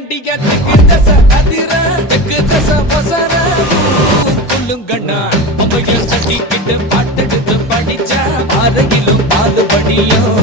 அண்டிகத்துக்கு தச அதிர தெக்கு தச பசர கொல்லுங்கண்ணா பொம்மைய சட்டிக்கிட்டு பாட்டெடுத்து படிச்ச அரையிலும் பாலுபடியும்